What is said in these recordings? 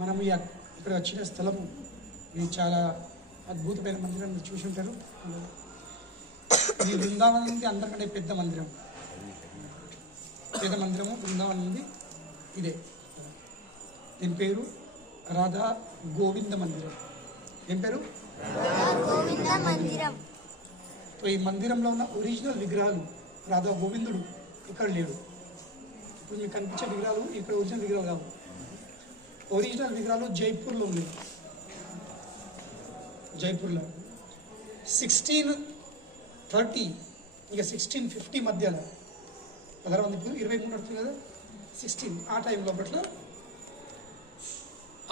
మనం ఇక్కడ వచ్చిన స్థలం ఇది చాలా అద్భుతమైన మందిరం మీరు చూసి ఉంటారు. ఇది బృందావనం నుండి అందరికంటే పెద్ద మందిరము బృందావనం నుండి ఇదే. దీని పేరు రాధా గోవింద మందిరం. ఏం పేరు? ఈ మందిరంలో ఉన్న ఒరిజినల్ విగ్రహాలు రాధా గోవిందుడు ఇక్కడ లేడు. ఇప్పుడు మీకు కనిపించే విగ్రహాలు ఇక్కడ ఒరిజినల్ విగ్రహాలు కావు. ఒరిజినల్ విగ్రహాలు జైపూర్లో ఉన్నాయి. జైపూర్లో 1630 ఇంకా 1650 మధ్యలో 1623 నడుతుంది కదా 16 ఆ టైంలో పట్ల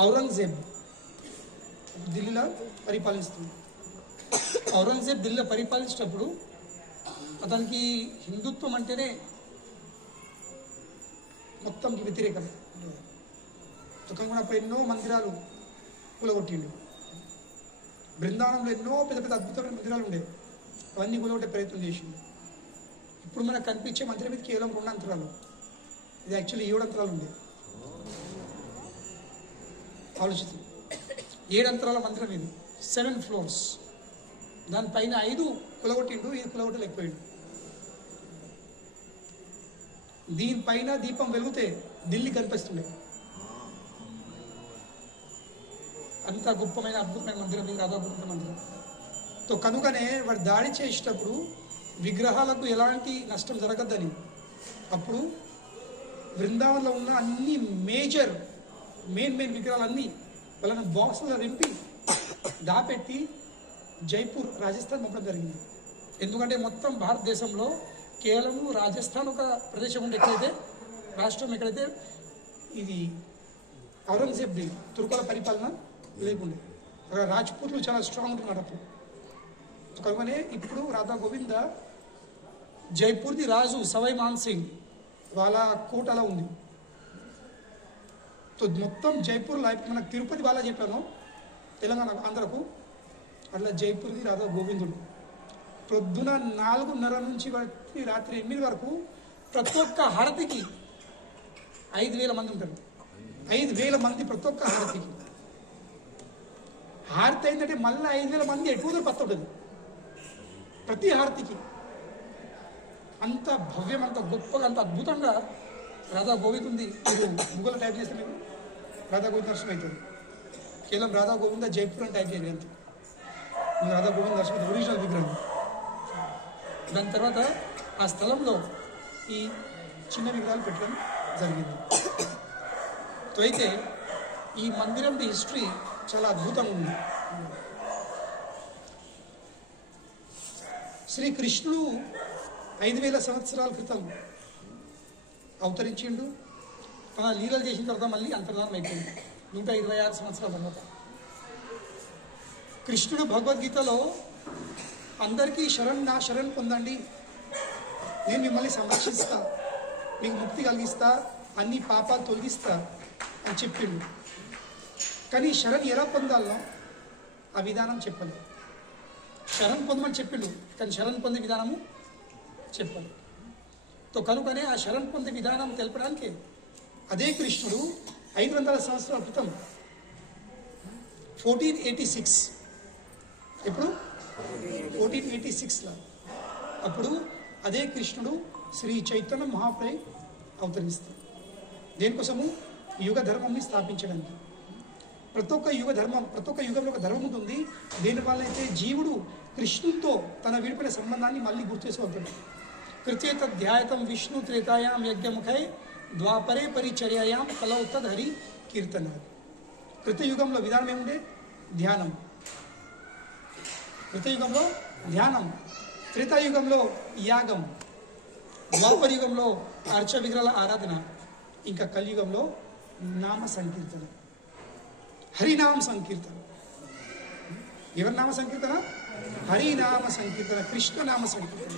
ఔరంగజేబ్ ఢిల్లీలో పరిపాలిస్తుంది. ఔరంగజేబ్ ఢిల్లీలో పరిపాలించేటప్పుడు అతనికి హిందుత్వం అంటేనే మొత్తంకి వ్యతిరేకం. అప్పుడు ఎన్నో మందిరాలు కూలగొట్టిండు. బృందావనంలో ఎన్నో పెద్ద పెద్ద అద్భుతమైన మందిరాలు ఉండేవి. అవన్నీ కూలగొట్టే ప్రయత్నం చేసిండు. ఇప్పుడు మనకు కనిపించే మందిరం ఇది కేవలం 2 అంతరాలు. ఇది యాక్చువల్లీ 7 అంతరాలు ఉండేది. ఆలోచిస్తుంది 7 అంతరాల మందిరం ఇది, 7 floors. దానిపైన 5 కులగొట్టిండు, ఇది కులగొట్టలేకపోయిండు. దీనిపైన దీపం వెలిగితే ఢిల్లీ కనిపిస్తుండే. అంత గొప్పమైన అద్భుతమైన మందిరం ఇది రాధా గోవింద మందిరం. తో కనుకనే వాడు దాడి చేసేటప్పుడు విగ్రహాలకు ఎలాంటి నష్టం జరగద్దని అప్పుడు బృందావనంలో ఉన్న అన్ని మెయిన్ విగ్రహాలన్నీ వాళ్ళని బాక్స్లో రింపి దాపెట్టి జైపూర్ రాజస్థాన్ పంపడం జరిగింది. ఎందుకంటే మొత్తం భారతదేశంలో కేవలం రాజస్థాన్ ఒక ప్రదేశం ఉండే, ఎక్కడైతే రాష్ట్రం ఎక్కడైతే ఇది ఔరంగజేబ్ది తుర్కాల పరిపాలన లేకుండే. అక్కడ రాజ్పూట్లు చాలా స్ట్రాంగ్ ఉంటున్నారు అప్పుడు. కనుకనే ఇప్పుడు రాధా గోవింద జైపూర్ది రాజు సవై మాన్ సింగ్ వాళ్ళ కోటలో ఉంది. మొత్తం జైపూర్లో మనకు తిరుపతి బాలా చెప్పాను తెలంగాణ ఆంధ్రకు, అట్లా జైపూర్ది రాధా గోవిందుడు. పొద్దున 4:30 నుంచి రాత్రి 8 వరకు ప్రతి ఒక్క హారతికి 5,000 మంది ఉంటారు. 5,000 మంది ప్రతి ఒక్క హారతికి. హారతి అయిందంటే మళ్ళీ 5,000 మంది ఎక్కువ పత్తి ఉంటుంది ప్రతి హారతికి. అంత భవ్యం, అంత గొప్పగా, అంత అద్భుతంగా రాధా గోవింద్ ఉంది. మీరు గూగుల్లో టైప్ చేస్తే మీకు రాధా గోవింద్ దర్శనం అవుతుంది. కేవలం రాధా గోవింద జైపూర్ అని టైప్ చేయండి అంతే. మీరు రాధా గోవింద్ దర్శనం ఒరిజినల్ విగ్రహం. దాని తర్వాత ఆ స్థలంలో ఈ చిన్న విగ్రహాలు పెట్టడం జరిగింది. అయితే ఈ మందిరం హిస్టరీ చాలా అద్భుతంగా ఉంది. శ్రీకృష్ణుడు 5,000 సంవత్సరాల క్రితం అవతరించిండు. తన లీలలు చేసిన తర్వాత మళ్ళీ అంతర్ధానం అయిపోయింది 126 సంవత్సరాల తర్వాత. కృష్ణుడు భగవద్గీతలో అందరికీ శరణ్ పొందండి, నేను మిమ్మల్ని సంరక్షిస్తా, మీకు ముక్తి కలిగిస్తా, అన్ని పాపాలు తొలగిస్తా అని చెప్పిండు. కానీ శరణ్ ఎలా పొందాలో ఆ విధానం చెప్పలేదు. శరణ్ పొందమని చెప్పిండు కానీ శరణ్ పొందే విధానము చెప్పాలి. తో కనుకనే ఆ శరణ్ పొందే విధానం తెలపడానికి అదే కృష్ణుడు 500 సంవత్సరాల క్రితం 1486 ఇప్పుడు 1486లో అప్పుడు అదే కృష్ణుడు శ్రీ చైతన్య మహాప్రభు అవతరిస్తాడు. దేనికోసము? యుగ ధర్మంని స్థాపించడానికి. ప్రతి ఒక్క యుగంలో ఒక ధర్మం ఉంటుంది. దేనివల్ల అయితే జీవుడు కృష్ణుడితో తన విడిపోయిన సంబంధాన్ని మళ్ళీ గుర్తు చేసుకోగలుగుతాడు. కృత్యేత ధ్యాయతం విష్ణు త్రేతాయాం యజ్ఞముఖై ద్వాపరే పరిచర్యాయాం కలౌ తద్ హరి కీర్తన. కృతయుగంలో విధానం ఏముండే? ధ్యానం. కృతయుగంలో ధ్యానం, త్రేతాయుగంలో యాగం, ద్వాపర యుగంలో అర్చ విగ్రహాల ఆరాధన, ఇంకా కలియుగంలో నామ సంకీర్తన, హరినామ సంకీర్తన. ఎవరి నామ సంకీర్తన? హరినామ సంకీర్తన, కృష్ణనామ సంకీర్తన.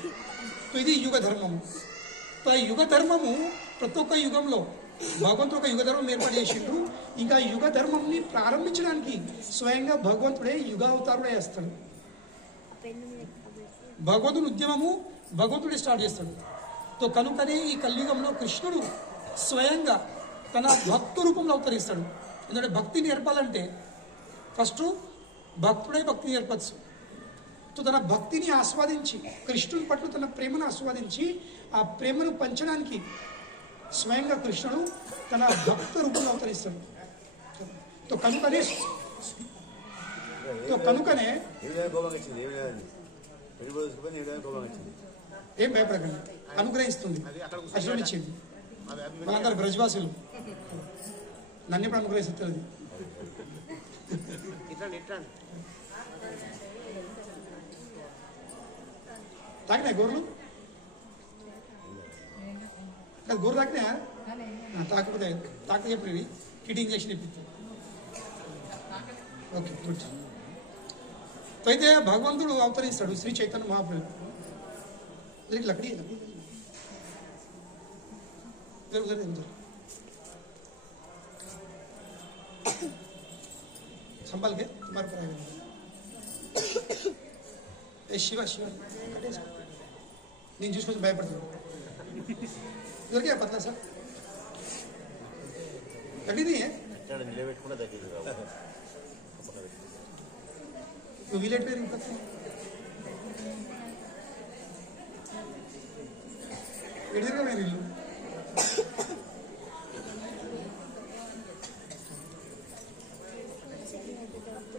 ఇది యుగ ధర్మము. ఆ యుగ ధర్మము ప్రతి ఒక్క యుగంలో భగవంతుడు ఒక యుగ ధర్మం ఏర్పాటు చేసిండు. ఇంకా యుగ ధర్మంని ప్రారంభించడానికి స్వయంగా భగవంతుడే యుగావతారుడే వేస్తాడు. భగవంతుని ఉద్యమము భగవంతుడే స్టార్ట్ చేస్తాడు. తో కనుకనే ఈ కలియుగంలో కృష్ణుడు స్వయంగా తన భక్తు రూపంలో అవతరిస్తాడు. ఎందుకంటే భక్తి నేర్పాలంటే ఫస్ట్ భక్తుడే భక్తి నేర్పచ్చు. తన భక్తిని ఆస్వాదించి కృష్ణుని పట్ల తన ప్రేమను ఆస్వాదించి ఆ ప్రేమను పంచడానికి స్వయంగా కృష్ణుడు తన భక్త రూపంలో అవతరిస్తాడు. కనుకనే ఏం భయపడకండి, అనుగ్రహిస్తుంది. అర్జునుడు ఇచ్చింది వాళ్ళందరూ బ్రజవాసులు, నన్ను ఇప్పుడు అనుగ్రహిస్తుంది. తాకినాయి గోర్లు, గోరు తాకినాయా? తాకపోతే చెప్పి కిట్ ఇంజక్షన్ ఇప్పిస్తాం. Okay good. అయితే భగవంతుడు అవతరిస్తాడు శ్రీ చైతన్య మహాప్రభు. लकड़ी उधर उधर उधर संभाल के तुम्हारे पर आएगा. शिवा शिवा कटे నేను చూసుకొని భయపడుతున్నాను. దొరికే పట్ల సార్ కట్టింది వీలెట్ పేరు ఇంకా ఎడిగా మీరు ఇల్లు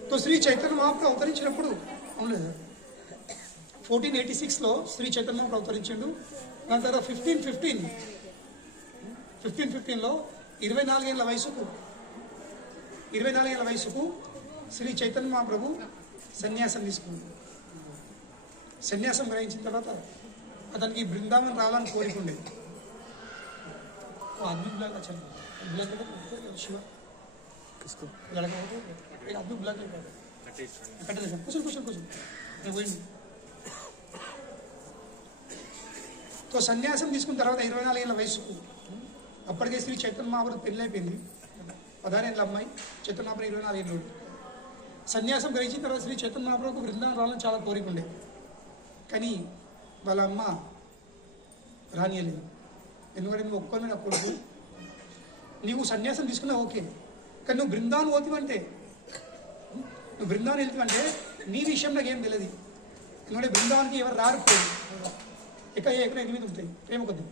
तो श्री चैतन्य महाप्रभु అవతరించినప్పుడు అవునలేదు 1486లో శ్రీ చైతన్య మహాప్రభు అవతరించిండు. దాని తర్వాత 1515లో 24 ఏళ్ల వయసుకు శ్రీ చైతన్య మహాప్రభు సన్యాసం తీసుకున్నాడు. సన్యాసం గ్రహించిన తర్వాత అతనికి బృందావనం రావాలని కోరికుండేది. आदमी बुला के चल बुला के शिवा किसको लड़का हो एक आदमी बुला के कट दे कुछ मैं वही. तो సన్యాసం తీసుకున్న తర్వాత 24 ఏళ్ల వయసుకు అప్పటికే శ్రీ చైతన్య మహాప్రభు పెళ్ళి అయిపోయింది. 16 ఏళ్ల అమ్మాయి చైతన్య మహాప్రభు 24 ఏళ్ళు. సన్యాసం గ్రహించిన తర్వాత శ్రీ చైతన్య మహాప్రభుకు బృందావనం రావాలని చాలా కోరిక ఉండే, కానీ వాళ్ళ అమ్మ రానియలేదు. ఎందుకంటే నువ్వు ఒక్కనే నా కొడుకు, నీవు సన్యాసం తీసుకున్నా ఓకే, కానీ నువ్వు బృందావనం పోతావంటే వెళ్తావంటే నీ విషయం నాకు ఏం తెలియదు. ఎందుకంటే బృందావనానికి ఎవరు రారు, ఎక్కడ 8 ఉంటాయి ప్రేమ కొద్ది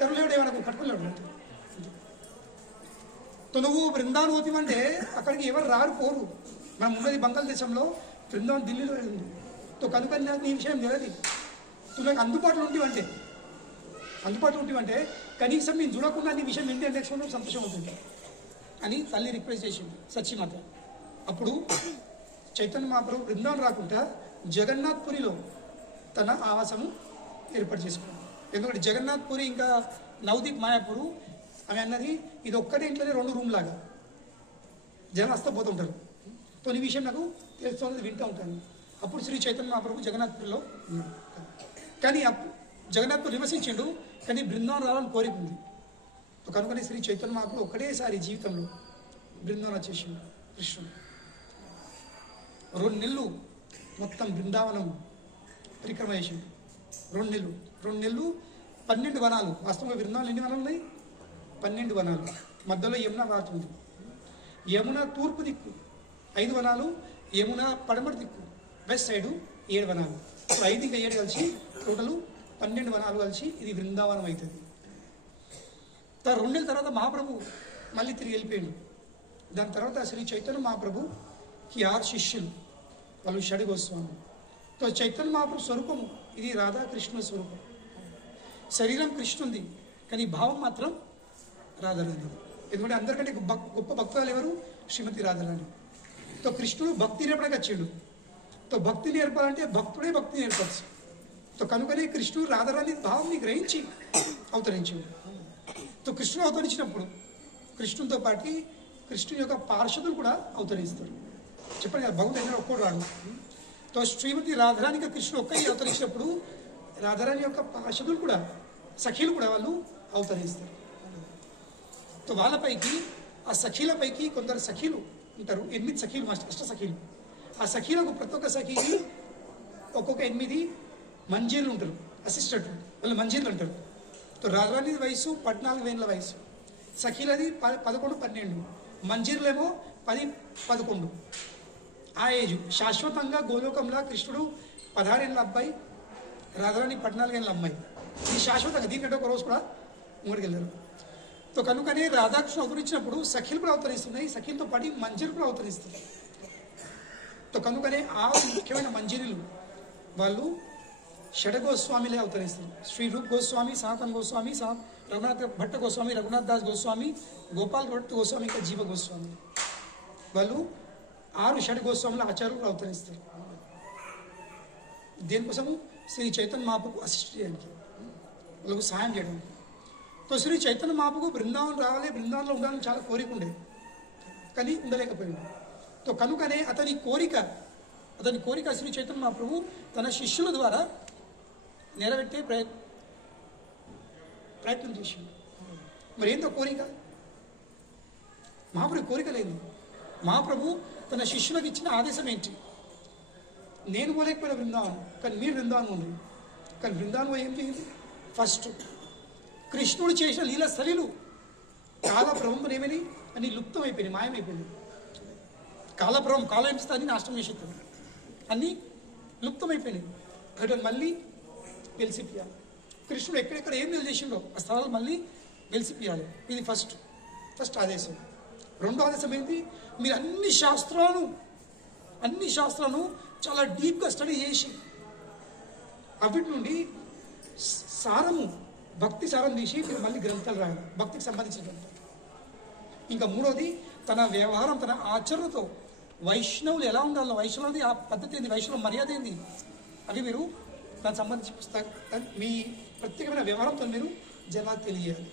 కరువులేడు ఏమన్నా కట్టుకోలేడు. నువ్వు బృందావనం పోతావంటే అక్కడికి ఎవరు రారు పోరు. మనం ఉన్నది బంగాళదేశంలో, బృందావనం ఢిల్లీలో ఉంది. కనుక నాకు నీ విషయం తెలియదు. నువ్వు నాకు అందుబాటులో ఉంటివంటే కనీసం నేను చూడకుండా నీ విషయం ఏంటి అంటే సంతోషం అవుతుంది అని తల్లి రిక్వెస్ట్ చేసింది సచ్చిమాత. అప్పుడు చైతన్య మహాప్రభు బృందావనం రాకుండా జగన్నాథ్పురిలో తన ఆవాసము ఏర్పాటు చేసుకున్నాడు. ఎందుకంటే జగన్నాథ్పురి ఇంకా నవదీప్ మాయాపూరు ఆమె అన్నది ఇది ఒక్కటే ఇంట్లోనే 2 రూమ్ లాగా జనం వస్తూ పోతుంటారు. నీ విషయం నాకు తెలుస్తున్నది, వింటూ ఉంటాను. అప్పుడు శ్రీ చైతన్య మహాప్రభు జగన్నాథ్పురిలో ఉన్నాడు. కానీ జగన్నాథ్పురి నివసించిండు, కానీ బృందావనం రావాలని కోరికుంది. కనుకనే శ్రీ చైతన్య మహాప్రభు ఒకటేసారి జీవితంలో బృందావనం వచ్చేసిండు. కృష్ణుడు 2 నెలలు మొత్తం బృందావనం పరిక్రమ చేసిండు. 2 నెలలు 12 వనాలు. వాస్తవంగా బృందావనం ఎన్ని వనాలు ఉన్నాయి? 12 వనాలు. మధ్యలో యమున వారుతుంది. యమున తూర్పు దిక్కు 5 వనాలు, యమున పడమటి దిక్కు వెస్ట్ సైడు 7 వనాలు. 5 ఇంకా 7 కలిసి టోటల్ 12 వనాలు కలిసి ఇది బృందావనం అవుతుంది. 2 నెలల తర్వాత మహాప్రభు మళ్ళీ తిరిగి వెళ్ళిపోయాడు. దాని తర్వాత శ్రీ చైతన్య మహాప్రభుకి 6 శిష్యులు, వాళ్ళు షడ్ గోస్వామి. చైతన్య మహాప్రభు స్వరూపము ఇది రాధాకృష్ణుల స్వరూపం. శరీరం కృష్ణుంది, కానీ భావం మాత్రం రాధారాణి. ఎందుకంటే అందరికంటే గొప్ప భక్తులు ఎవరు? శ్రీమతి రాధారాణి. కృష్ణుడు భక్తి నేర్పడానికి వచ్చిండు. భక్తి నేర్పాలంటే భక్తుడే భక్తి నేర్పచ్చు. కనుకనే కృష్ణుడు రాధారాణి భావాన్ని గ్రహించి అవతరించాడు. కృష్ణుడు అవతరించినప్పుడు కృష్ణునితో పాటు కృష్ణుని యొక్క పార్షదులు కూడా అవతరిస్తారు. చెప్పండి కదా, భగవంతుడు ఎన్నో ఒక్కడు రాడు. శ్రీమతి రాధారాణిగా కృష్ణుడు ఒక్కరి అవతరించినప్పుడు రాధారాణి యొక్క పార్షదులు కూడా, సఖీలు కూడా వాళ్ళు అవతరిస్తారు. వాళ్ళపైకి ఆ సఖీలపైకి కొందరు సఖీలు ఉంటారు. 8 సఖీలు, అష్ట సఖీలు. ఆ సఖీలకు ప్రతి ఒక్క సఖీకి ఒక్కొక్క 8 మంజీర్లు ఉంటారు, అసిస్టెంట్, వాళ్ళు మంజీర్లు అంటారు. రాధారాణి వయసు 14 ఏళ్ళ వయసు. సఖీలది 11, 12, మంజీరులేమో 10, 11. ఆ ఏజ్ శాశ్వతంగా గోలోకంలో కృష్ణుడు 16 ఏళ్ళ అబ్బాయి, రాధారాణి 14 ఏళ్ళ అమ్మాయి. ఇది శాశ్వతంగా, దీనికంటే ఒక రోజు కూడా ముందుకెళ్ళారు. తో కనుకనే రాధాకృష్ణ అవతరించినప్పుడు సఖీలు కూడా అవతరిస్తున్నాయి, సఖీలతో పాటు మంజీలు కూడా అవతరిస్తున్నాయి. తో కనుకనే ఆ ముఖ్యమైన మంజీరులు వాళ్ళు షడగోస్వామిలే అవతరిస్తారు. శ్రీ రూప్ గోస్వామి, సనాతన్ గోస్వామి, రఘునాథ భట్ట గోస్వామి, రఘునాథ్ దాస్ గోస్వామి, గోపాల్ భట్ట గోస్వామి, ఇంకా జీవ గోస్వామి. వాళ్ళు 6 షడగోస్వాముల ఆచార్యులు అవతరిస్తారు. దేనికోసము? శ్రీ చైతన్య మహాప్రభుకు అసిస్ట్ చేయడానికి, వాళ్ళకు సహాయం చేయడానికి. తో శ్రీ చైతన్య మహాప్రభుకు బృందావనం రావాలి, బృందావనంలో ఉండాలని చాలా కోరిక ఉండే, కానీ ఉండలేకపోయింది. తో కనుకనే అతని కోరిక శ్రీ చైతన్య మహాప్రభు తన శిష్యుల ద్వారా నెరవేర్చే ప్రయత్నం చేసింది. మరి ఏందో కోరిక? మహాప్రభు కోరిక లేదు. మహాప్రభు తన శిష్యులకు ఇచ్చిన ఆదేశం ఏంటి? నేను పోలేకపోయిన బృందావనం, కానీ మీరు బృందావనం ఉంది. కానీ బృందావనం ఏం చేయింది? ఫస్ట్ కృష్ణుడు చేసిన లీల స్థలిలు కాలప్రభం ఏమని అని లుప్తం అయిపోయింది, మాయమైపోయింది. కాలం ఏమిస్తే అన్ని నాశనం చేసేది, అన్నీ లుప్తమైపోయినాయి. అక్కడ మళ్ళీ వెలిసిపియాలి. కృష్ణుడు ఎక్కడెక్కడ ఏం లీల చేసిండో ఆ స్థలాలు మళ్ళీ వెలిసిపియాలి. ఇది ఫస్ట్ ఆదేశం. రెండో ఆదేశం ఏంటి? మీరు అన్ని శాస్త్రాలను చాలా డీప్గా స్టడీ చేసి అవిటి నుండి భక్తి సారం తీసి మీరు మళ్ళీ గ్రంథాలు రాయాలి, భక్తికి సంబంధించిన గ్రంథాలు. ఇంకా మూడోది తన వ్యవహారం, తన ఆచరణతో వైష్ణవులు ఎలా ఉండాలో, వైష్ణవులది ఆ పద్ధతి ఏంది, వైష్ణవ మర్యాద ఏంది, అవి మీరు దానికి సంబంధించి పుస్తకం మీ ప్రత్యేకమైన వ్యవహారంతో మీరు జనాలు తెలియాలి.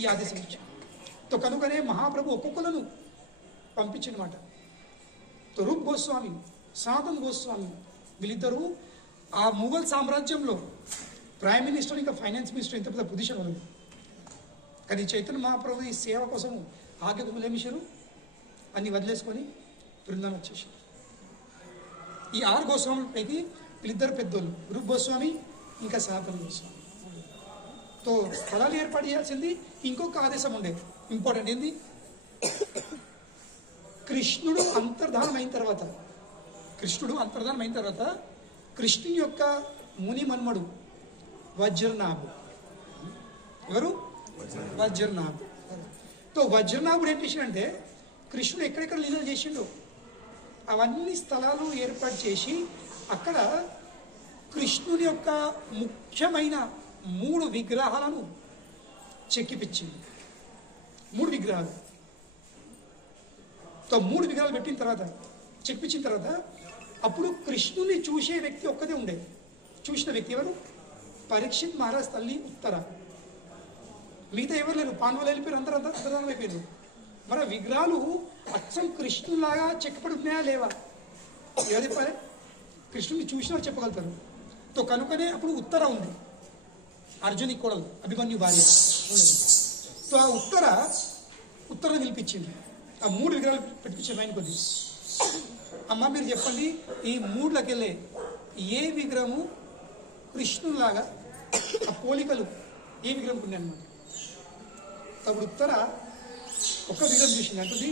ఈ ఆదేశం ఇచ్చారు. తో కనుకనే మహాప్రభు ఒక్కొక్కలను పంపించినమాట. తో రూప్ గోస్వామి, సనాతన్ గోస్వామి వీళ్ళిద్దరూ ఆ ముఘల్ సామ్రాజ్యంలో ప్రైమ్ మినిస్టర్ ఇంకా ఫైనాన్స్ మినిస్టర్ ఇంత పెద్ద పొజిషన్ ఉన్నది. కానీ చైతన్య మహాప్రభు ఈ సేవ కోసం ఆజ్ఞలు ఏమిశారు, అన్ని వదిలేసుకొని బృందావనం వచ్చేసారు. ఈ 6 గోస్వాములపైకి వీళ్ళిద్దరు పెద్దోళ్ళు, రూప్ గోస్వామి ఇంకా సనాతన్ గోస్వామి. తో స్థలాలు ఏర్పాటు చేయాల్సింది. ఇంకొక ఆదేశం ఉండేది, ఇంపార్టెంట్ ఏంది? కృష్ణుడు అంతర్ధానం అయిన తర్వాత కృష్ణుని యొక్క ముని మన్మడు వజ్రనాభు. ఎవరు? వజ్రనాభు. తో వజ్రనాభుడు ఏం చేసిండంటే కృష్ణుడు ఎక్కడెక్కడ లీలలు చేసిండు అవన్నీ స్థలాలు ఏర్పాటు చేసి అక్కడ కృష్ణుని యొక్క ముఖ్యమైన 3 విగ్రహాలను చెక్కిపించింది. 3 విగ్రహాలు. తో 3 విగ్రహాలు పెట్టిన తర్వాత, చెక్కిపించిన తర్వాత అప్పుడు కృష్ణుని చూసే వ్యక్తి ఒక్కదే ఉండేది. చూసిన వ్యక్తి ఎవరు? పరీక్షిత్ మహారాజ్ తల్లి ఉత్తర. మిగతా ఎవరు లేరు, పాండవులు వెళ్ళిపోయారు, అందరూ అంతర్ధానం అయిపోయారు. మరి విగ్రహాలు అచ్చం కృష్ణులాగా చెక్కపడి ఉన్నాయా లేవా? ఎవరు చెప్పాలి? కృష్ణుని చూసిన వాళ్ళు చెప్పగలుగుతారు. తో కనుకనే అప్పుడు ఉత్తర ఉంది, అర్జుని కోడలు, అభిమన్యు భార్య. తో ఆ ఉత్తరను పిలిపించింది. ఆ 3 విగ్రహాలు పెట్టించారు ఆయన కొద్ది. అమ్మ మీరు చెప్పండి, ఈ 3లోకి వెళ్ళే ఏ విగ్రహము కృష్ణులాగా ఆ పోలికలు ఏ విగ్రహం ఉన్నాయి అన్నమాట. అప్పుడు ఉత్తర ఒక్క విగ్రహం చూసింది, అంటుంది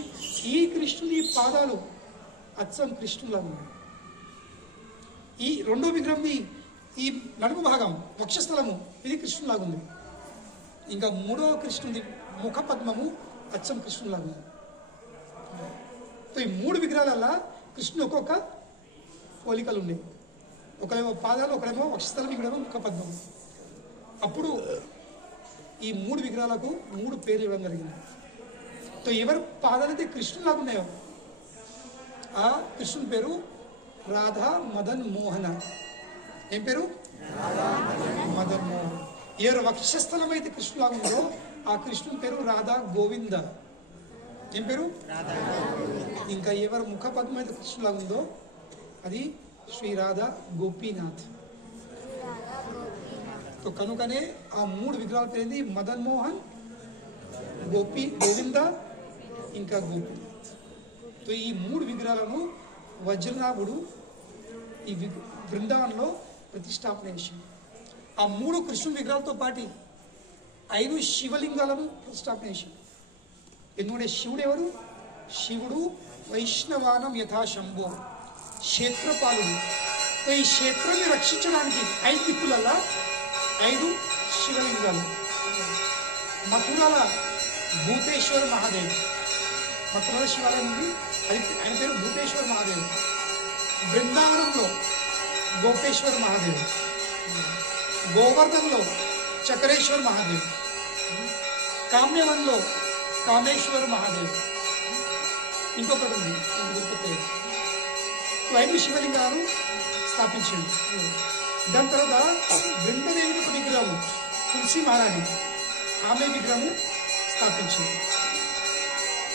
ఈ కృష్ణుని పాదాలు అచ్చం కృష్ణులాగా ఉన్నాయి. ఈ రెండో విగ్రహంది ఈ నడుము భాగం వక్షస్థలము ఇది కృష్ణులాగా ఉంది. ఇంకా మూడో కృష్ణుడి ముఖ పద్మము అచ్చం కృష్ణులాగా ఉంది. ఈ 3 విగ్రహాలల్లా కృష్ణుడు ఒక్కొక్క పోలికలు ఉన్నాయి. ఒకరేమో పాదాలు, ఒకరేమో వక్షస్థలం, ఇంకడేమో ముఖ పద్మము. అప్పుడు ఈ 3 విగ్రహాలకు 3 పేర్లు ఇవ్వడం జరిగింది. తో ఎవరు పాదాలైతే కృష్ణులాగా ఉన్నాయో ఆ కృష్ణుని పేరు రాధా మదన్ మోహన. ఏం పేరు? మదన్ మోహన్. ఎవరు వక్షస్థలం అయితే కృష్ణులాగా ఉందో ఆ కృష్ణుని పేరు రాధా గోవింద. ఏం పేరు? ఇంకా ఎవరు ముఖ పద్మం అయితే కృష్ణులాగా ఉందో అది శ్రీ రాధా గోపీనాథ్. తో కనుకనే ఆ 3 విగ్రహాల పేరు మదన్ మోహన్, గోవింద, ఇంకా గోపీనాథ్. తో ఈ 3 విగ్రహాలను వజ్రనాభుడు ఈ బృందావనంలో ప్రతిష్టాపన చేసింది. ఆ 3 కృష్ణుని విగ్రహాలతో పాటు 5 శివలింగాలను ప్రతిష్టాపన చేసింది. ఎందుకంటే శివుడు ఎవరు? శివుడు వైష్ణవానం యథా శంభో, క్షేత్రపాలుడు. ఈ క్షేత్రాన్ని రక్షించడానికి 5 దిక్కులల్లా 5 శివలింగాలు. మథురాల భూతేశ్వర మహాదేవ్, మథురాల శివాలయం ఉంది, అది ఆయన పేరు భూతేశ్వర మహాదేవ్. బృందావనంలో గోపేశ్వర మహాదేవ్, గోవర్ధన్లో చక్రేశ్వర మహాదేవ్, కామ్యవన్లో కామేశ్వర మహాదేవ్. ఇంకొకటి ఉంది, గుర్తులేదు. 5 శివలింగాలు స్థాపించింది. దాని తర్వాత బృందదేవికి ఒక విగ్రహం, తులసి మహారాణి, ఆమె విగ్రహము స్థాపించింది.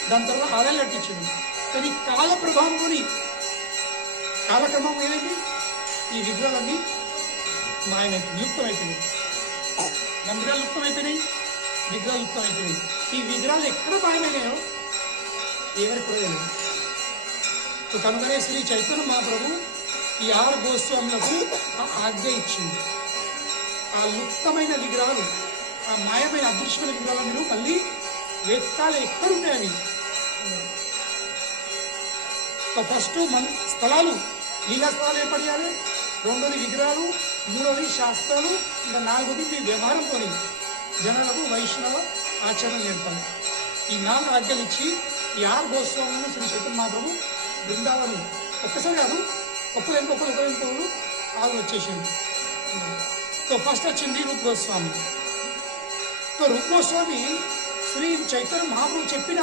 దాని తర్వాత ఆలయాలు కట్టించింది. కానీ కాల ప్రభావంతో కాలక్రమం ఏమైంది? ఈ విగ్రహాలన్నీ మాయమైపోయి లుప్తమైపోయినాయి. మందిరాలు లుప్తమైపోయినాయి, విగ్రహాలు లుప్తమైపోయినాయి. ఈ విగ్రహాలు ఎక్కడ మాయమైనాయో ఎవరికి కూడా తెలియదు. కనుకనే శ్రీ చైతన్య మహాప్రభు ఈ 6 గోస్వాములకు ఆజ్ఞ ఇచ్చింది. ఆ లుప్తమైన విగ్రహాలు, ఆ మాయమైన అదృశ్యమైన విగ్రహాలు మీరు మళ్ళీ వెతకాలి, ఎక్కడున్నాయని. ఫస్ట్ మన స్థలాలు, లీలా స్థలాలు ఏర్పడేయాలి. 2వది విగ్రహాలు, 3వది శాస్త్రాలు, ఇంకా 4వది మీ వ్యవహారంతో జనాలకు వైష్ణవ ఆచరణ నేర్పాలి. ఈ 4 ఆజ్ఞలు ఇచ్చి ఈ 6 గోస్వాములను శ్రీ చైతన్య మహాప్రభు బృందావనం ఒక్కసారి కాదు, ఒక్కరు 6 వచ్చేసింది. సో ఫస్ట్ వచ్చింది రూప్ గోస్వామి. సో రూప్ గోస్వామి శ్రీ చైతన్య మహాప్రభు చెప్పిన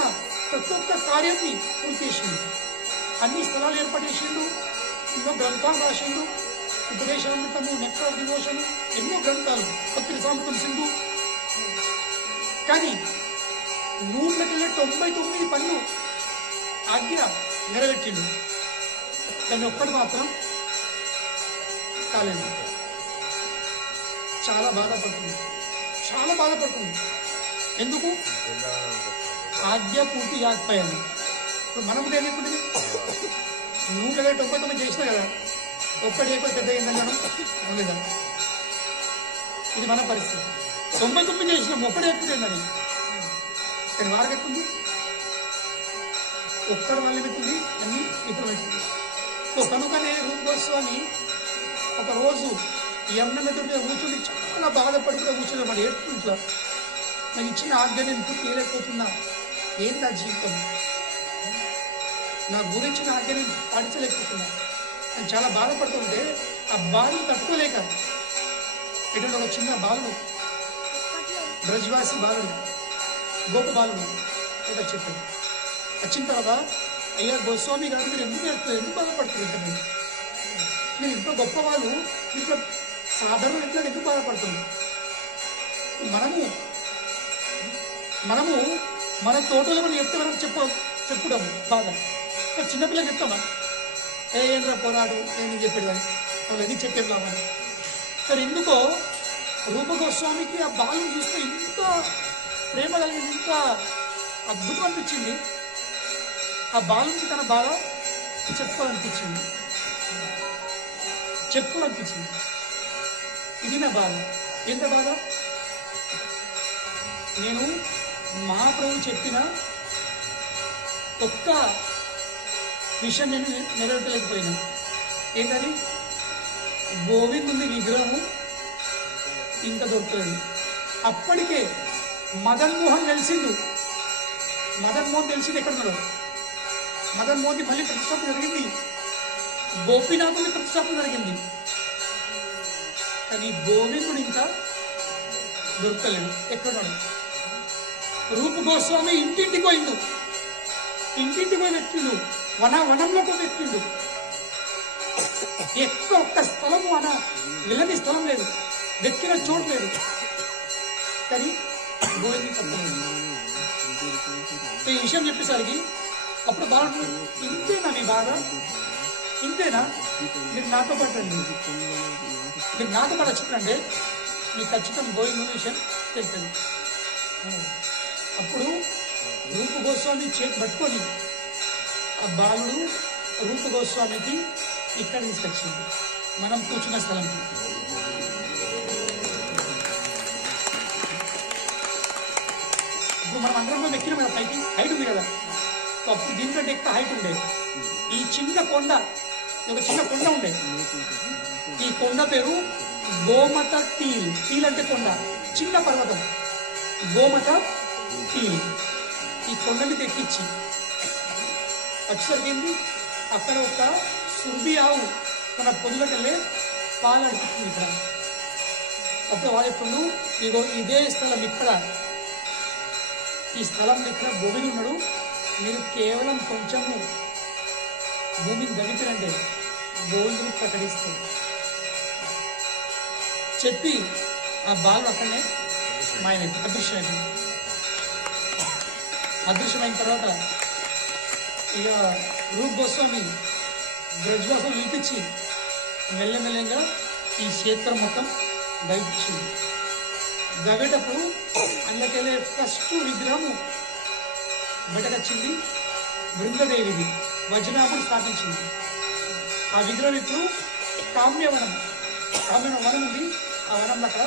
ప్రతి ఒక్క కార్యాన్ని పూర్తి చేసిండు. అన్ని స్థలాలు ఏర్పడేసిండు, ఎన్నో గ్రంథాలు రాసిండు. ఉపదేశామృతము, నెక్టర్ ఆఫ్ డివోషన్, ఎన్నో గ్రంథాలు, పత్రిసామృతం సింధు. కానీ 199 పనులు ఆజ్ఞ నెరవేర్చిండు. కానీ ఒక్కడు మాత్రం కాలేదు. చాలా బాధపడుతుంది. ఎందుకు? ఆజ్ఞ పూర్తి కాకపోయాను. ఇప్పుడు మనం ఏమైపోతుంది? 199 చేసినా కదా, ఒక్కటి అయిపోయి పెద్ద ఏంటన్నాను ఉండేదా? ఇది మన పరిస్థితి. 99 చేసినాం, ఒక్కడే ఎక్కుతుందని. కానీ వారికి ఎక్కుంది, ఒక్కడి వాళ్ళు ఏమవుతుంది, అన్ని ఇప్పుడు అవుతుంది. సో కనుకనే రూప్ గోస్వామి ఒకరోజు యమున నది మీద కూర్చొని చాలా బాధపడుతూ కూర్చున్నాడు. ఏడుకుంటా, నాకు ఇచ్చిన ఆజ్ఞ నేను పూర్తి చేయలేకపోతున్నా, ఏంటి నా జీవితం, నా గురించిన ఆజ్ఞ నేను పాటించలేకపోతున్నా, నేను చాలా బాధపడుతుంటే ఆ బాధను తట్టుకోలేక ఎటువంటి ఒక చిన్న బాలుడు, బ్రజ్వాసి బాలుడు, గోప బాలుడు ఒక చెప్పాడు. వచ్చిన తర్వాత, అయ్యా గోస్వామి గారు, మీరు ఎందుకు బాధపడుతున్నారు? మీరు ఇంట్లో గొప్ప వాళ్ళు, ఇంట్లో సాధారణ ఇంట్లో ఎందుకు బాధపడుతుంది? మనము మన తోటలో మనం చెప్తే మనం చెప్పుదాము బాగా. చిన్నపిల్లకి చెప్తామా, ఏంద్రా పోరాడు, నేను చెప్పాడు కానీ వాళ్ళు అది చెప్పేద్దామని. సరే, ఎందుకో రూప గోస్వామికి ఆ బాలుని చూస్తే ఇంత ప్రేమ కలిగింది, ఇంత అద్భుతం అనిపించింది. ఆ బాలుకి తన బాధ చెప్పుకోవాలనిపించింది. ఇది నా బాధ. ఎంత బాధ? నేను మహాప్రభు చెప్పిన ఒక్క విషయం నేను నెరవేర్చలేకపోయినా. ఏంటని? గోవిందుని విగ్రహము ఇంకా దొరకలేదు. అప్పటికే మదన్ మోహన్ తెలిసింది ఎక్కడున్నాడు. మదన్ మోహన్ మళ్ళీ ప్రతిష్టాపన జరిగింది, గోపీనాథుని ప్రతిష్టాపన జరిగింది. కానీ గోవిందుడు ఇంకా దొరకలేదు, ఎక్కడున్నాడు? రూప్ గోస్వామి ఇంటింటికి పోయి వెతికిండు, వనంలోకి వెతికిండు. ఎక్కువ ఒక్క స్థలము విలని స్థలం లేదు, వెతికిన చోటు లేదు. కానీ గోవిందుని తప్పలేదు. ఈ విషయం చెప్పేసరికి అప్పుడు బాగా, ఇంతేనా మీ బాధ? ఇంతేనా? మీరు నాతో పాటు వచ్చిందంటే మీకు ఖచ్చితంగా గోవిందుని విషయం తెలుస్తుంది. అప్పుడు రూప గోస్వామి చేతి పట్టుకొని ఆ బాలుడు రూప గోస్వామికి ఇక్కడ తీసుకొచ్చింది, మనం కూర్చున్న స్థలంకి. ఇప్పుడు మనం అందరం ఎక్కినాం కదా పైకి, హైట్ ఉంది కదా. సో అప్పుడు దీనికంటే ఎక్కువ హైట్ ఉండే ఈ చిన్న కొండ, ఒక చిన్న కొండ ఉండే. ఈ కొండ పేరు గోమత టీల్. టీల్ అంటే కొండ, చిన్న పర్వతం, గోమత టీల్. ఈ కొండ మీద ఎక్కించి వచ్చేసరికి అక్కడ ఒక సుర్బి ఆవు తన పొద్దులకెళ్ళి పాలు అడుగుతుంది ఇక్కడ. అప్పుడు వాళ్ళు చెప్తుండు, ఇదో ఇదే స్థలం ఇక్కడ, ఈ స్థలం ఇక్కడ గోవిందుడు ఉన్నాడు, మీరు కేవలం కొంచెము భూమిని దళితులంటే గోవిందుని ప్రకటిస్తారు చెప్పి ఆ బాలుడు అక్కడనే మాయమైంది, అదృశ్యమైంది. అదృశ్యమైన తర్వాత ఇక రూప్ గోస్వామి బ్రజ్వాసం పిలిపించి మెల్లమెల్లగా ఈ క్షేత్రం మొత్తం దయచింది. దవేటప్పుడు అందుకెళ్ళే ఫస్ట్ విగ్రహము బయటకొచ్చింది బృందదేవిది, వజ్రాపుడు స్థాపించింది. ఆ విగ్రహం ఇప్పుడు కామ్యవనం వనం ఉంది, ఆ వనం అక్కడ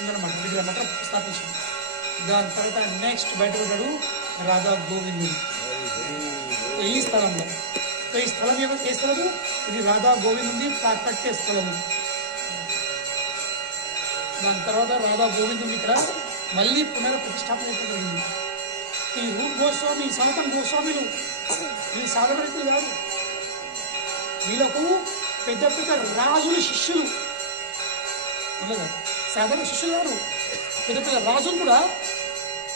ఉందన్నమాట. విగ్రహం అక్కడ స్థాపించింది. దాని తర్వాత నెక్స్ట్ బయట ఉన్నాడు రాధా గోవిందుడు ఈ స్థలంలో. సో ఈ స్థలం ఏ స్థలము? ఇది రాధా గోవిందుడి కట్టే స్థలము. దాని తర్వాత రాధా గోవిందుని ఇక్కడ మళ్ళీ పునఃప్రతిష్టాపన అయిపోయింది. ఈ రూప్ గోస్వామి, సనాతన గోస్వామిలు వీళ్ళు సాధారణ వ్యక్తులు కాదు, వీళ్ళకు పెద్ద పెద్ద రాజుల శిష్యులు. సాధారణ శిష్యులు కాదు, పెద్ద పెద్ద రాజులు కూడా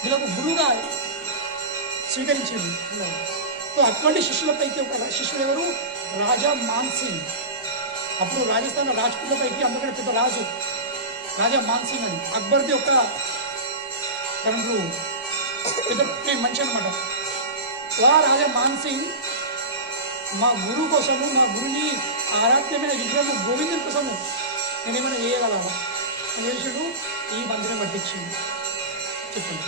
వీళ్ళకు గురువుగా స్వీకరించింది. సో అటువంటి శిష్యులపైకి ఒక శిష్యులు ఎవరు? రాజా మాన్సింగ్. అప్పుడు రాజస్థాన్ రాజ్పుట్లపైకి అందరికంటే పెద్ద రాజు రాజా మాన్సింగ్ అని. అక్బర్ది ఒక తనకు పెద్ద మంచి అనమాట. ఆ రాజా మాన్సింగ్ మా గురువు కోసము, మా గురుని ఆరాధ్యమైన విగ్రహము గోవిందుని కోసము నేనేమైనా చేయగలవా అని చేసాడు. ఈ మందిరం పట్టించింది. చెప్పండి,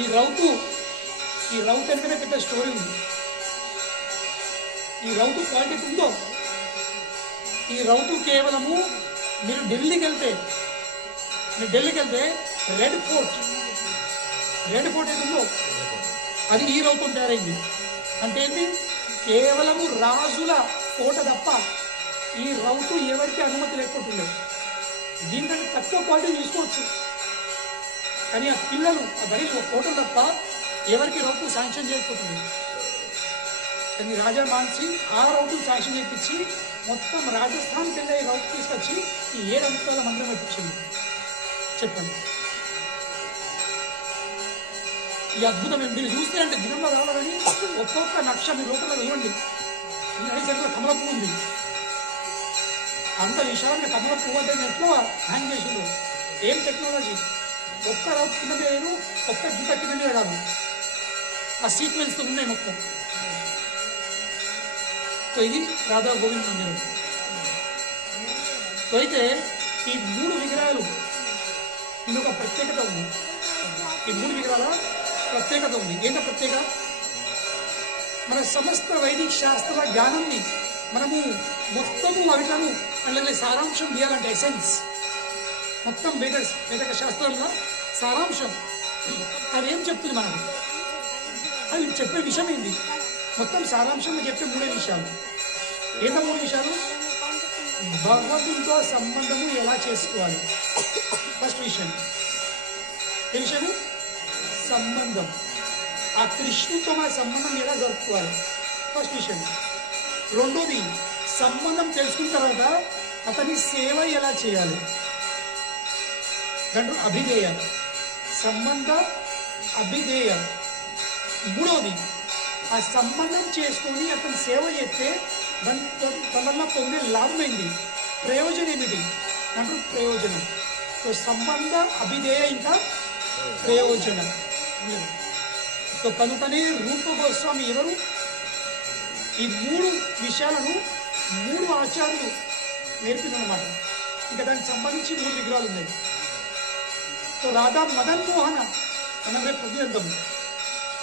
ఈ రౌతు వెనుకనే పెద్ద స్టోరీ ఉంది. ఈ రౌతు క్వాలిటీ ఉందో, ఈ రౌతు కేవలము మీరు ఢిల్లీకి వెళ్తే రెడ్ ఫోర్ట్ ఏదో అది ఈ రౌతు తయారైంది. అంటే ఏంటి? కేవలము రాజుల కోట తప్ప ఈ రౌతు ఎవరికి అనుమతి లేకపోతుండే. దీనికంటే తక్కువ క్వాలిటీ తీసుకోవచ్చు, కానీ ఆ పిల్లలు ఆ గడిలో కోటలు తప్ప ఎవరికి రౌతు శాంక్షన్ చేయకపోతుంది. కానీ రాజా మాన్సింగ్ ఆ రౌతు శాంక్షన్ చేయించి మొత్తం రాజస్థాన్కి వెళ్ళే రౌతు తీసుకొచ్చి ఈ 7 అంశాల మందిరం పెట్టించింది. చెప్పండి, ఈ అద్భుతం మీరు చూస్తే అంటే దినంలో రావాలని ఒక్కొక్క నక్ష మీ లోపల ఇవ్వండి. మీ అడిగిన కమల పువ్వు ఉంది, అంత విశాలంగా కమల పువ్వు అంటే ఎట్లా హ్యాంగ్ చేసిండు. ఏం టెక్నాలజీ! ఒక్క రౌతు కింద లేదు, ఒక్క గీత కింద మీద కాదు, ఆ సీక్వెన్స్ ఉన్నాయి మొత్తం. సో ఇది రాధా గోవింద్ మందిరం. సో అయితే ఈ 3 విగ్రహాలు ఇది ఒక ప్రత్యేకత ఉంది. ఈ 3 విగ్రహాల ప్రత్యేకత ఉంది. ఏంటో ప్రత్యేక? మన సమస్త వైదిక శాస్త్ర జ్ఞానాన్ని మనము మొత్తము అవిటను అలాగే సారాంశం తీయాలంటే ఎసెన్స్ మొత్తం వేదిక శాస్త్రంలో సారాంశం అదేం చెప్తుంది మనకు? అది చెప్పే విషయం ఏంది? మొత్తం సారాంశంలో చెప్పే 3 విషయాలు. ఏంటో 3 విషయాలు? భగవంతునితో సంబంధము ఎలా చేసుకోవాలి, ఫస్ట్ విషయం. ఏ విషయము? సంబంధం. ఆ కృష్ణుతో మన సంబంధం ఎలా జరుపుకోవాలి, ఫస్ట్ విషయం. రెండోది, సంబంధం తెలుసుకున్న తర్వాత అతని సేవ ఎలా చేయాలి, దాంట్లో అభిధేయ సంబంధ అభిధేయ. మూడవది, ఆ సంబంధం చేసుకొని అతను సేవ చేస్తే తన వల్ల పొందే లాభమైంది, ప్రయోజనం ఏమిటి అంటే ప్రయోజనం. సో సంబంధ అభిధేయ ఇంకా ప్రయోజనం. సో కనుకనే రూప గోస్వామి ఎవరు? ఈ 3 విషయాలను 3 ఆచార్యులు నేర్పినమాట. ఇంకా దానికి సంబంధించి 3 విగ్రహాలు ఉన్నాయి. సో రాధా మదన్ మోహన మనం రేపు పొద్దు వెళ్తాము.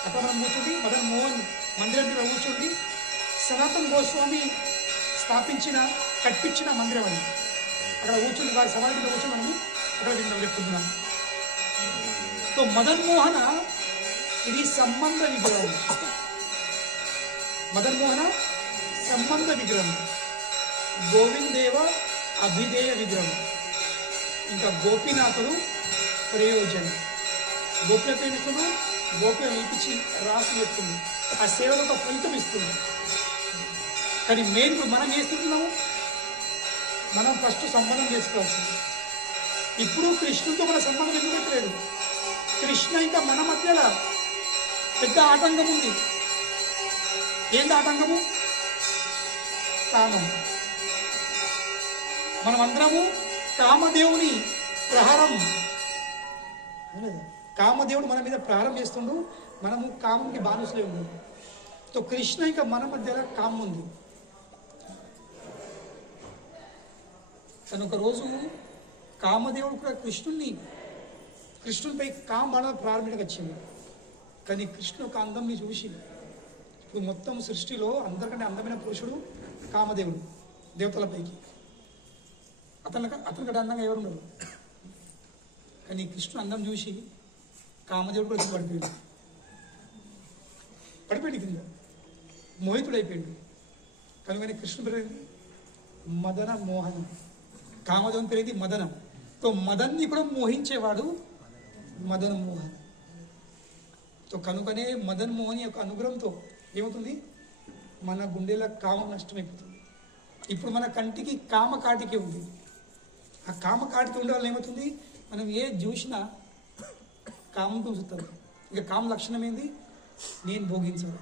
అక్కడ మనం కూర్చుండి మదన్ మోహన్ మందిరం మీద కూర్చుండి సనాతన గోస్వామి కట్టించిన మందిరం అని అక్కడ కూర్చుని వారి సమాధి మీద కూర్చొని మనము అక్కడ విన్నాం రేపు పొద్దున. తో మదన్మోహన ఇది సంబంధ విగ్రహం. మదన్మోహన సంబంధ విగ్రహం. గోవిందేవ అభిధేయ విగ్రహం. ఇంకా గోపీనాథుడు ప్రయోజనం. గోప్య ప్రేమిస్తుడు, గోప్య ఇప్పించి రాసి ఎత్తుంది, ఆ సేవలో ఒక ఫలితం ఇస్తుంది. కానీ మెయిన్ మనం చేస్తున్నాము, మనం ఫస్ట్ సంబంధం చేసుకోవాల్సింది. ఇప్పుడు కృష్ణుడితో మన సంబంధం ఎందుకు పెట్టలేదు? కృష్ణ ఇంకా మన మధ్యలో పెద్ద ఆటంకం ఉంది. ఏంటి ఆటంకము? కామం. మనమందరము కామదేవుని ప్రహారం, కామదేవుడు మన మీద ప్రహారం చేస్తుండు, మనము కామంకి బానిసలే ఉన్నాము. తో కృష్ణ ఇంకా మన మధ్యలో కామం ఉంది. తను ఒక రోజు కామదేవుడు కూడా కృష్ణునిపై కామబాణం ప్రారంభించక వచ్చింది. కానీ కృష్ణుడు ఒక అందంని చూసి, ఇప్పుడు మొత్తం సృష్టిలో అందరికంటే అందమైన పురుషుడు కామదేవుడు దేవతలపైకి. అతనికంటే అందంగా ఎవరున్నారు? కానీ కృష్ణుడు అందం చూసి కామదేవుడు కూడా పడిపోయాడు కింద, మోహితుడైపోయాడు. కనుక కృష్ణుడు పెరిగింది మదన మోహనం, కామదేవుని పెరిగింది మదనం. తో మదన్ని కూడా మోహించేవాడు మదన మోహన్. తో కనుకనే మదన్ మోహన్ యొక్క అనుగ్రహంతో ఏమవుతుంది? మన గుండెల కామం నష్టమైపోతుంది. ఇప్పుడు మన కంటికి కామ కాటికి ఉంది. ఆ కామ కాటికి ఉండే వల్ల ఏమవుతుంది? మనం ఏ చూసినా కామంతో చూస్తారు. ఇంకా కామ లక్షణం ఏంది? నేను భోగించాలి.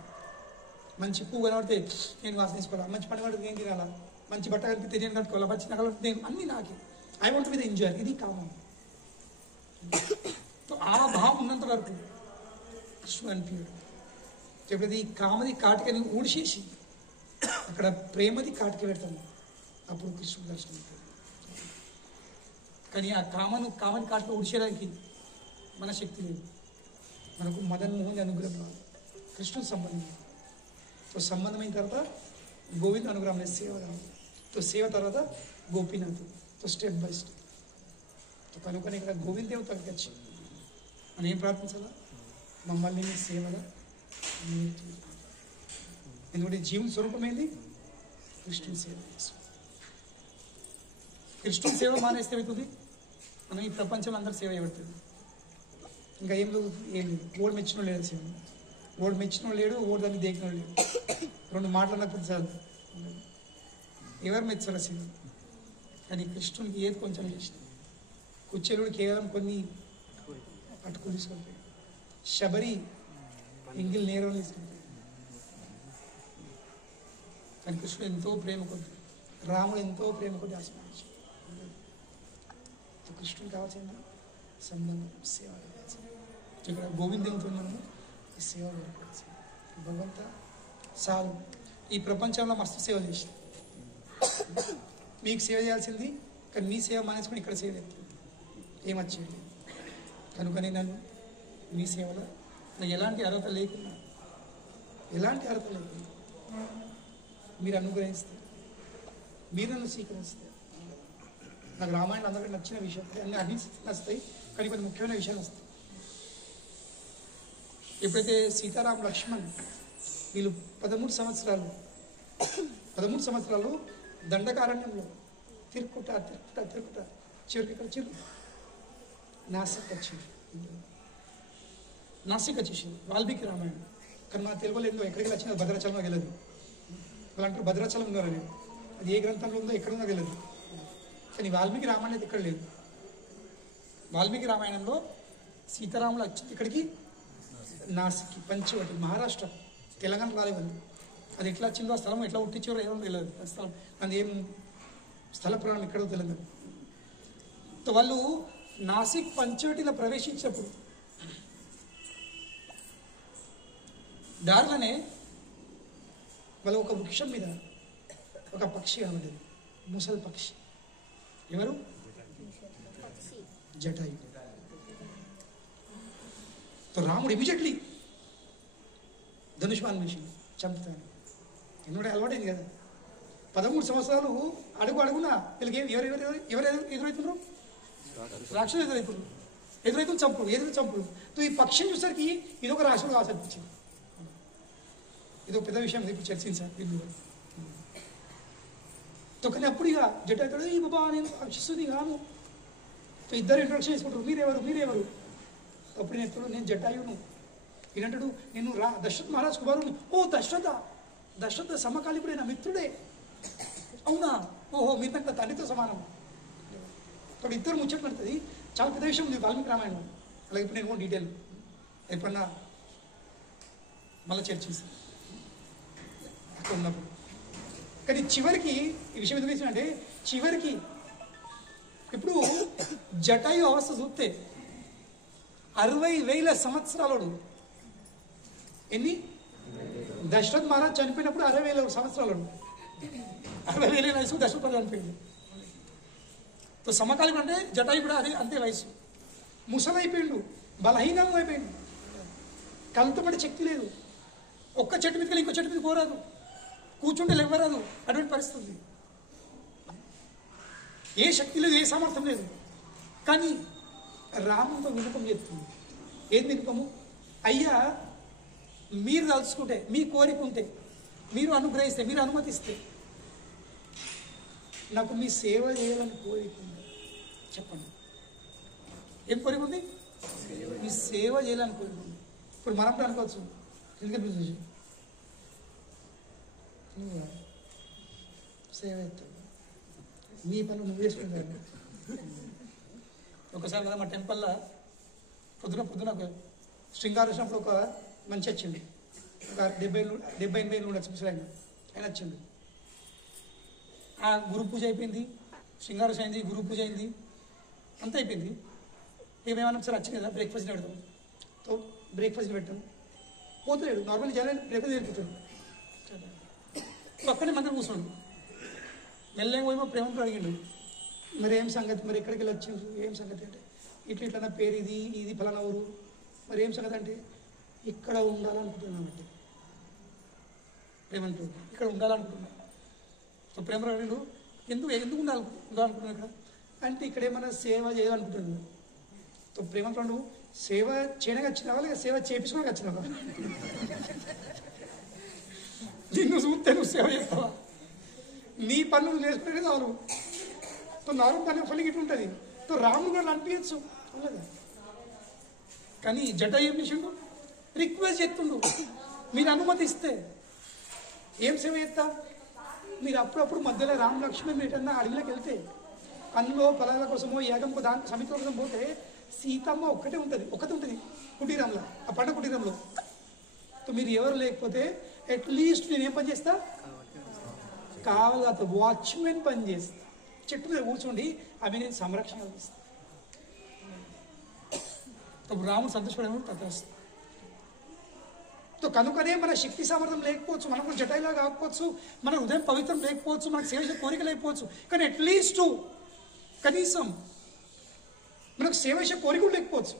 మంచి పువ్వు కనబడితే నేను వాసన తీసుకోవాలా, మంచి పంట కడితే నేను తినాలా, మంచి బట్ట కనిపితే నేను కట్టుకోవాలా, మంచి నగలు నేను అన్నీ నాకే, ఐ వాంట్ విత్ ఎంజాయ్. ఇది కామం. ఆ భావం ఉన్నంత వరకు కృష్ణుడు అనిపించాడు. ఎప్పుడైతే ఈ కామది కాటికని ఊడిచేసి అక్కడ ప్రేమది కాటికి పెడతాను, అప్పుడు కృష్ణుడు దర్శనం అవుతాడు. కానీ ఆ కామని కాటిలో ఊడిచేయడానికి మన శక్తి లేదు. మనకు మదన్ మోహన్ అనుగ్రహం రాదు, కృష్ణుడు సంబంధం. తో సంబంధమైన తర్వాత గోవింద అనుగ్రహం లేదు, సేవ రాదు. తో సేవ తర్వాత గోపీనాథ్. తో స్టెప్ బై స్టెప్. కనుకొని ఇక్కడ గోవిందేవు తగ్గి వచ్చి మనం ఏం ప్రార్థించాలా? మమ్మల్ని మీ సేవగా, ఎందుకంటే జీవన స్వరూపమైంది కృష్ణుని సేవ. కృష్ణుని సేవ మానేస్తే అవుతుంది, మనం ఈ ప్రపంచంలో అందరూ సేవ చేయబడుతుంది. ఇంకా ఏం లేదు. ఓడి మెచ్చిన లేడు సేవ, ఓడి మెచ్చిన లేడు, ఓడి దాన్ని దేకిన లేడు. రెండు మాటలన్నప్పుడు చాలు, ఎవరు మెచ్చారు సేవ. కానీ కృష్ణునికి ఏది కొంచెం చేసిన కుచ్చేలుడు కేవలం కొన్ని పట్టుకుని తీసుకెళ్తాడు. శబరి ఎంగిల్ నేరం తీసుకెళ్తాడు. కానీ కృష్ణుడు ఎంతో ప్రేమ కొద్ది, రాముడు ఎంతో ప్రేమ కొద్ది ఆస్వాదించాడు. కృష్ణుడు కావాల్సింది సంబంధం, సేవ కావాల్సింది. ఇక్కడ గోవిందంతో మనము ఈ సేవ కావాల్సింది. భగవంత చాలు, ఈ ప్రపంచంలో మస్తు సేవ చేసి మీకు సేవ చేయాల్సింది, కానీ మీ సేవ మానేసుకుని ఇక్కడ సేవ చేస్తుంది, ఏమొచ్చేది. కనుకని నన్ను మీ సేవలో నాకు ఎలాంటి అర్హత లేకుండా మీరు అనుగ్రహిస్తే, మీరు నన్ను స్వీకరిస్తే, నాకు రామాయణం అందరికీ నచ్చిన విషయం అన్ని నచ్చుతాయి, కానీ కొన్ని ముఖ్యమైన విషయాలు వస్తాయి. ఎప్పుడైతే సీతారాం లక్ష్మణ్ వీళ్ళు 13 సంవత్సరాలు దండకారణ్యంలో తిరుక్కుంటా చివరికి ఇక్కడ నాసిక్ వచ్చేసింది వాల్మీకి రామాయణం. కానీ మన తెలుగులో ఏందో ఎక్కడికి వచ్చినా భద్రాచలంలో వెళ్ళదు. అలాంటి భద్రాచలం ఉన్నారని అది ఏ గ్రంథంలో ఉందో ఎక్కడుందో వెళ్ళదు. కానీ వాల్మీకి రామాయణం అయితే ఇక్కడ లేదు. వాల్మీకి రామాయణంలో సీతారాములు వచ్చింది ఇక్కడికి నాసిక్, పంచవటి, మహారాష్ట్ర, తెలంగాణ రాలేవాలి. అది ఎట్లా వచ్చిందో, ఆ స్థలం ఎట్లా ఉట్టించారో ఏమో తెలియదు. ఆ స్థలం అది ఏం స్థల పురాణం ఎక్కడో తెలియదు. వాళ్ళు నాసిక్ పంచవటిలో ప్రవేశించినప్పుడు దారిలోనే వాళ్ళు ఒక వృక్షం మీద ఒక పక్షి కనబడింది, ముసలి పక్షి. ఎవరు? జటాయు. రాముడు ఇమీడియట్లీ ధనుష్మాన్ మిషన్ చంపుతాను. ఎందుకంటే అలవాటైంది కదా. 13 సంవత్సరాలు అడుగున వీళ్ళకి ఎవరు ఎదురవుతున్నారు? రాక్షసులు ఎదురవుతున్నారు. ఎదురైతులు చంపుడు. ఈ పక్షిని చూసరికి ఇది ఒక రాశులు ఆసర్పించింది. ఇది ఒక పెద్ద విషయం ఇప్పుడు చర్చించారు వీళ్ళు. కానీ అప్పుడు ఇక జటాయుడు ఈ బాబా నేను పక్షిస్తుంది కాను. ఇద్దరు ఇంట్రొడక్షన్ చేసుకుంటారు, మీరెవరు. అప్పుడు నేను జటాయును. ఈయనంటాడు నేను దశరథ్ మహారాజ్ కుమారుడు. ఓ దశరథ సమకాలికుడే, నా మిత్రుడే. అవునా, ఓహో మీరు నాకు తండ్రితో సమానం. ఇప్పుడు ఇద్దరు ముచ్చట్లు పడుతుంది. చాలా పెద్ద విషయం ఉంది వాల్మీకి రామాయణం. అలాగే ఇప్పుడు నేను డీటెయిల్ ఎప్పుడన్నా మళ్ళీ చర్చిస్తాను అక్కడ ఉన్నప్పుడు. కానీ చివరికి ఈ విషయం ఎందుకు అంటే చివరికి ఇప్పుడు జటాయు అవస్థ చూస్తే 60,000 సంవత్సరాలు. ఎన్ని? దశరథ్ మహారాజ్ చనిపోయినప్పుడు 60,000 సంవత్సరాలు. 60,000 వయసు దశరథ్ మహారాజ్ చనిపోయింది. సమకాలం అంటే జటాయు కూడా అదే అంతే వయసు. ముసలైపోయిండు, బలహీనంగా అయిపోయిండు, కలుతపడే శక్తి లేదు. ఒక్క చెట్టు మీదకి ఇంకో చెట్టు మీద పోరాదు, కూర్చుంటే లేవరాదు. అటువంటి పరిస్థితి. ఏ శక్తి లేదు, ఏ సామర్థ్యం లేదు. కానీ రాముతో వినపం చేస్తుంది. ఏది వినపము? అయ్యా మీరు తలుచుకుంటే, మీ కోరిక ఉంటే, మీరు అనుగ్రహిస్తే, మీరు అనుమతిస్తే నాకు మీ సేవ చేయాలని కోరిక ఉంది. చెప్పండి, ఏం కోరిక ఉంది? మీ సేవ చేయాలని కోరిక ఉంది. ఇప్పుడు మనం కూడా అనుకోవచ్చు, ఎందుకంటే చూసి నువ్వు సేవ చేస్తావు, నీ పనులు నువ్వు చేసుకుంటావు. ఒకసారి కదా మా టెంపుల్లో పొద్దున ఒక శృంగారం వచ్చినప్పుడు ఒక మంచి వచ్చింది. ఒక 70-80 ఉండొచ్చు ఆయన వచ్చింది. ఆ గురు పూజ అయిపోయింది, శృంగారం అయింది, గురు పూజ అయింది, అంతా అయిపోయింది. ఏమేమన్నా ఒకసారి వచ్చింది కదా బ్రేక్ఫాస్ట్ పెడతాం. తో బ్రేక్ఫాస్ట్ పెట్టాం, పోతున్నాడు. నార్మల్ చేయాలని బ్రేక్ఫాస్ట్ నేర్పుతాడు. అక్కడే మంత్రం కూర్చోండు. మెల్లగా పోయి మా ప్రేమతో అడిగిండు, మరి ఏం సంగతి, మరి ఎక్కడికి వెళ్ళి వచ్చిండ్రు, ఏం సంగతి అంటే ఇట్లా నా పేరు ఇది ఫలానా ఊరు, మరి ఏం సంగతి అంటే ఇక్కడ ఉండాలనుకుంటున్నామంటే. ప్రేమంటాడు ఇక్కడ ఉండాలనుకుంటున్నా. సో ప్రేమ అడిగిండు, ఎందుకు ఉండాలనుకుంటున్నాను ఇక్కడ అంటే ఇక్కడ ఏమైనా సేవ చేయాలనుకుంటున్నాను. సో ప్రేమంటాడు, సేవ చేయడానికి వచ్చినావా లేక సేవ చేయించుకోవడానికి వచ్చినావా? నిన్ను చూస్తే నువ్వు సేవ చేస్తావా? నీ పనులు నేర్చుకునే చాలు. నాలుగు పని ఫలికి ఇటు ఉంటుంది. రాముడు గారు అనిపించచ్చు అలాగే. కానీ జటాయు ఏం చేసిండు? రిక్వెస్ట్ చేస్తుండు, మీరు అనుమతిస్తే ఏం సేవ చేస్తా? మీరు అప్పుడప్పుడు మధ్యలో రామ లక్ష్మణ్ ఎటన్నా అడవిలోకి వెళ్తే అందులో ఫలాల కోసమో యాగంకో దాని సమితి కోసం పోతే సీతమ్మ ఒకటే ఉంటుంది కుటీరంలో, ఆ పంట కుటీరంలో. మీరు ఎవరు లేకపోతే అట్లీస్ట్ నేనేం పని చేస్తా? కావాలి వాచ్మెన్ పని చేస్తా. చెట్టు మీద కూర్చోండి, అవి నేను సంరక్షణ కల్పిస్తాను. రాముడు సంతోషపడేమో తగ్గిస్తాను. కనుకనే మన శక్తి సామర్థ్యం లేకపోవచ్చు, మనకు జటాయిలా కాకపోవచ్చు, మన హృదయం పవిత్రం లేకపోవచ్చు, మనకు సేవ కోరిక లేకపోవచ్చు. కానీ అట్లీస్ట్ కనీసం మనకు సేవ చేసే కోరికలు లేకపోవచ్చు.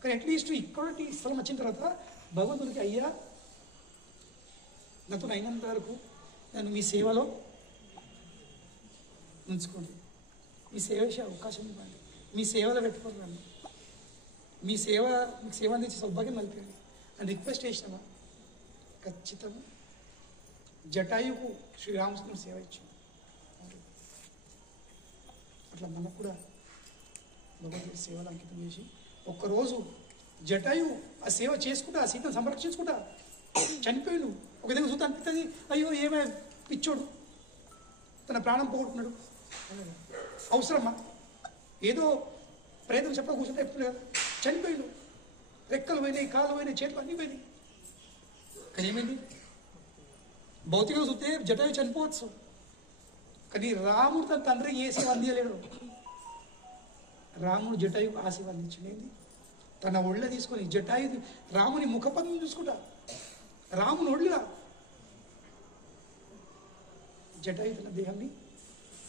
కానీ అట్లీస్ట్ ఇక్కడి స్థలం వచ్చిన తర్వాత భగవంతుడికి, అయ్యా నాతో అయినంత వరకు నన్ను మీ సేవలో ఉంచుకోండి, మీ సేవ చేసే అవకాశం ఇవ్వండి, మీ సేవలో పెట్టుకోండి, నన్ను మీకు సేవ అందించే సౌభాగ్యం నలిపండి అని రిక్వెస్ట్ చేసినావా? ఖచ్చితంగా జటాయుకు శ్రీరామచంద్రుడు సేవ ఇచ్చింది. అట్లా మనకు కూడా భగవంతుడి సేవలు అంకితం చేసి ఒక్కరోజు జటాయు ఆ సేవ చేసుకుంటా, ఆ సీతను సంరక్షించుకుంటా చనిపోయాడు. ఒక దగ్గర చూస్తే అనిపిస్తుంది, అయ్యో ఏమే పిచ్చోడు తన ప్రాణం పోగొట్టున్నాడు, అవసరమా? ఏదో ప్రయత్నం చెప్ప కూర్చుంటే ఎప్పుడు కదా చనిపోయాడు. రెక్కలు పోయినాయి, కాళ్ళు పోయినాయి, చేతులు అన్నీ పోయినాయి. కానీ ఏమైంది? భౌతికంగా చూస్తే జటాయు చనిపోవచ్చు, కానీ రాముడు తన తండ్రికి ఏ సేవ అందించలేడు. రాముడు జటాయు ఆ సేవ అందించింది. ఏంది? తన ఒళ్ళ తీసుకొని జటాయు రాముని ముఖపద్మం చూసుకుంటా, రాముని ఒళ్ళ జటాయు తన దేహాన్ని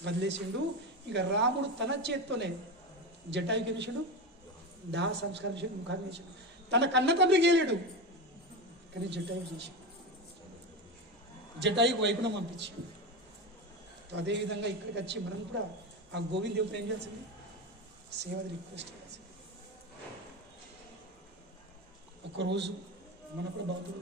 వదిలేసిండు. ఇంకా రాముడు తన చేత్తోనే జటాయుకి వేసాడు, దాహ సంస్కారం చేసాడు, ముఖాన్ని వేసాడు. తన కన్న తండ్రికి వేయలేడు, కానీ జటాయు చేసాడు. జటాయుకు వైకుంఠం పంపించాడు. అదేవిధంగా ఇక్కడికి వచ్చి మనం కూడా ఆ గోవింద దేవుడు ఏం చేయాల్సింది? సేవది రిక్వెస్ట్ చేయాల్సింది. ఒకరోజు మనకు కూడా భగవంతుడు